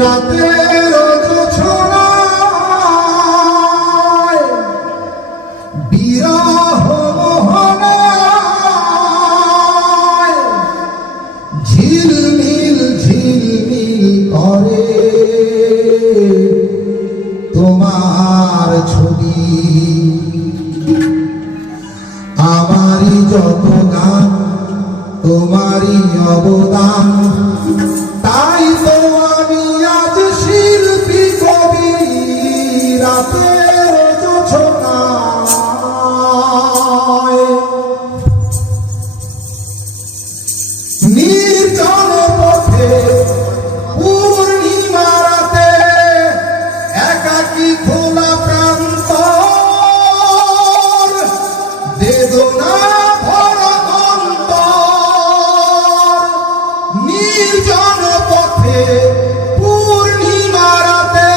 রাতের জোছনায় বিরহ মোহনায় ঝিলমিল ঝিলমিল করে তোমার ছবি। আমারই যত গান তোমারই অবদান, তাই তো আমি আজ শিল্পী কবি। রাতের জোছনায় নির্জন পথে পূর্ণিমা রাতে একাকী খোলা প্রান্তর, বেদনা ভরা অন্তর। নির্জন পথে পূর্ণিমা রাতে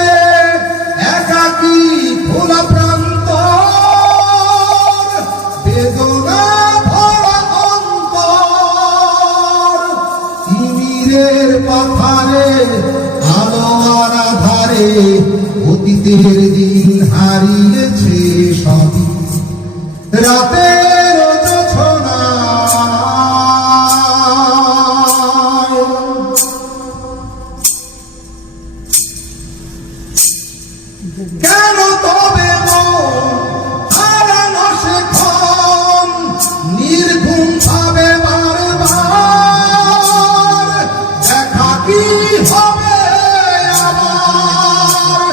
একাকী খোলা প্রান্তর, বেদনা ভরা অন্তর। তিমিরের পাথারে আলো আর আধারে অতীতের দিন হারিয়েছে সবই। রাতের জোছনায় কেন তবে হারানো সে ক্ষণ নির্ঘুম ভাবে বারবার? দেখা কি হবে আবার?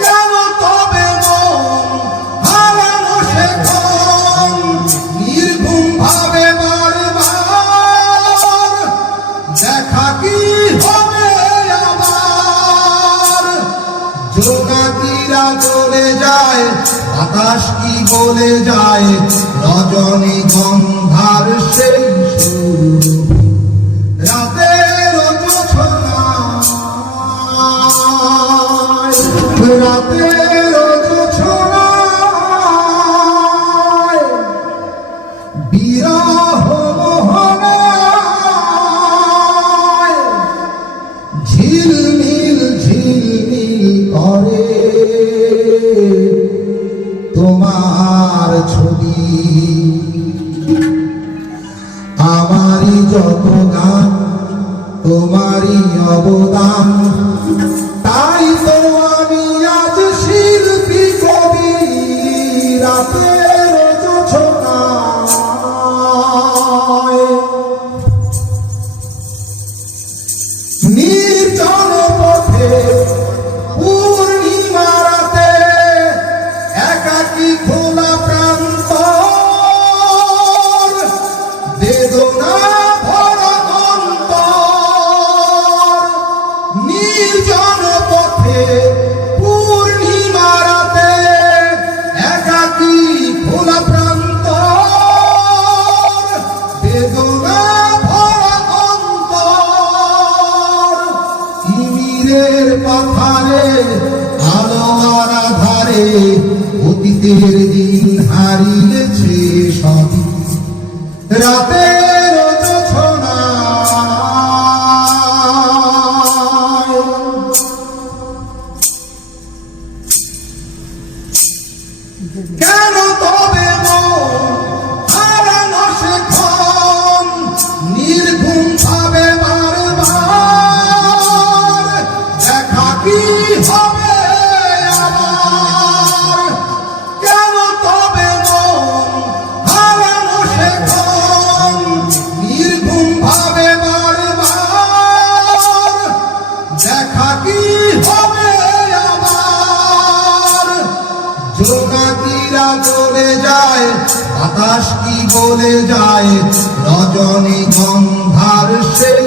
কেন তবে হারানো সে ক্ষণ নির্ঘুম ভাবে বারবার? দেখা কি হবে আবার? জোনাকিরা চলে যায়, বাতাস কি বলে যায়, রজনী গন্ধার সেই সুর। রাতের জোছনায়, রাতের জোছনায় বিরহ মোহনায় ঝিলমিল ঝিলমিল করে তোমার ছবি। আমারই যত গান তোমারই অবদান, তাই তো আমি আজ শিল্পী কবি। রাতের জোছনায় নির্জন পথে পূর্ণিমা রাতে একাকী খোলা প্রান্তর, বেদনা ভরা অন্তর। নির্জন পথে পূর্ণিমা রাতে একাকী খোলা প্রান্তর, বেদনা ভরা অন্তর। তিমিরের পাথারে আলো আর আধারে অতীতের দিন হারিয়েছে সবই। রাতের জোছনায় কেন তবে হারানো সে ক্ষণ নির্ঘুম ভাবে বারবার? দেখা কি হবে আবার? কেন তবে হারানো সে ক্ষণ নির্ঘুম ভাবে বারবার? দেখা কি হবে আবার? জোনাকিরা চলে যায়, বাতাস কি বলে যায়, রজনী গন্ধার সেই